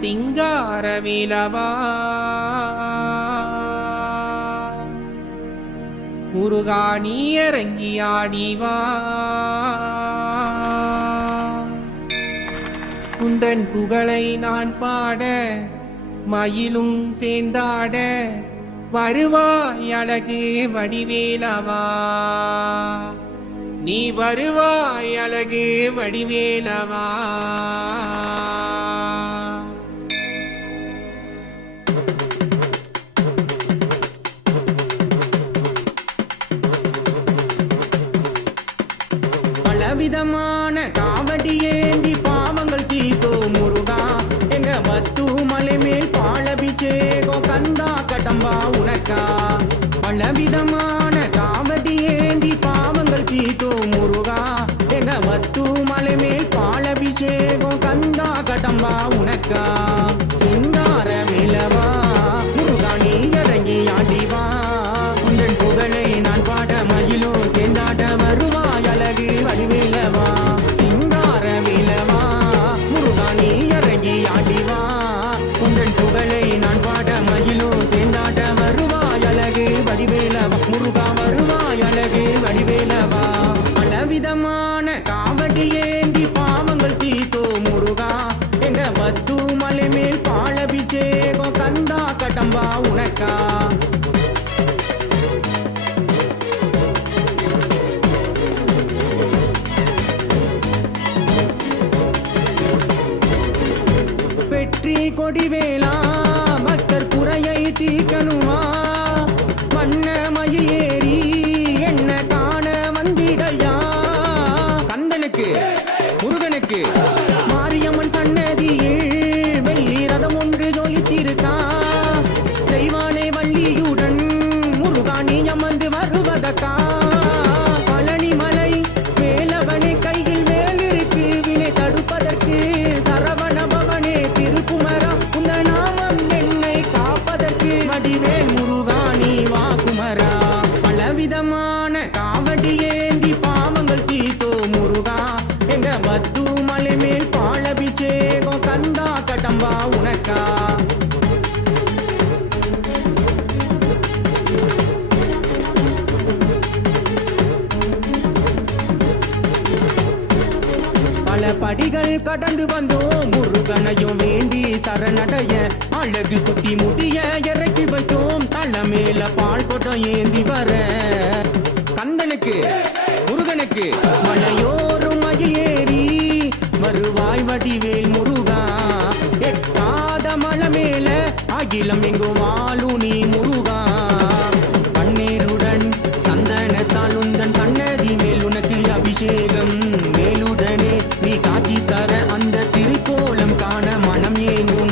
சிங்காரவேலவா முருகா நீ இறங்கி ஆடிவா குந்தன் புகழை நான் பாட மயிலும் சேர்ந்தாட வருவாய் அழகு வடிவேலவா நீ வருவாய் அழகு வடிவேலவா பலவிதமான காவடி ஏந்தி பாவங்கள் தீத்தோ முருகா எங்க வத்து மலை மேல் பாலபிஷேகம் கந்தா கடம்பா உனக்கா பலவிதமான காவடி ஏந்தி பாவங்கள் தீத்தோ முருகா எங்க வத்து மலை மேல் பாலபிஷேகம் கந்தா கடம்பா உனக்கா சிங்காரவேலவா முருகா நீ இறங்கி ஆடிவா உந்தன் புகழை நான் பாட மயிலோ சேர்ந்தாட வருவாய் அழகு வடிவேலவா சிங்காரவேலவா முருகா நீ இறங்கி ஆடிவா உந்தன் புகழை நான் பாட மயிலோ சேர்ந்தாட வருவாய் அழகு வடிவேலவா முருகா வருவாய் அழகு வடிவேலவா பலவிதமான காவடி ஏந்தி பாவங்கள் தீத்தோ முருகா எங்க வத்து மலை மேல் பாலபிஷேகம் கந்தா கடம்பா உனக்கா வெற்றி கொடிவேலா பக்தர் குறையை தீக்கணுமா வண்ண மயில் ஏறி என்ன காண வந்திடையா கந்தனுக்கு முருகனுக்கு மாரியம்மன் சன்னதியில் வெள்ளி ரதம் ஒன்று ஜொலித்திருக்கா தெய்வானை வள்ளியுடன் முருகா நீ அமர்ந்து வருவதற்கா பழனி மலை வேலவனை கையில் வேல் இருக்கு வினை தடுப்பதற்கு சரவண பவனே திருக்குமரா உந்த நாமம் என்னை காப்பதற்கு வடிவேல் முருகா நீ வா குமரா பலவிதமான காவடி ஏந்தி பாவங்கள் தீத்தோ முருகா எங்க வத்து மலை மேல் பாலபிஷேகம் கந்தா கடம்பா உனக்கா பல படிகள் கடந்து வந்தோம் முருகனையும் வேண்டி சரணடைய அழகு குத்தி முடிய இறக்கி வைத்தோம் தலை மேல பால் கொடம் ஏந்தி வர கந்தனுக்கு முருகனுக்கு மலையோரும் மயில் ஏறி வருவாய் வடிவேல் முருகா எட்டாத மலை மேல அகிலம் எங்கும் வாழு நீ முருகா பன்னீருடன் சந்தனத்தால் உந்தன் சன்னதி மேல் உனக்கு அபிஷேகம் மேலுடனே நீ காட்சி தர அந்த திருக்கோலம் காண மனம் ஏங்கும்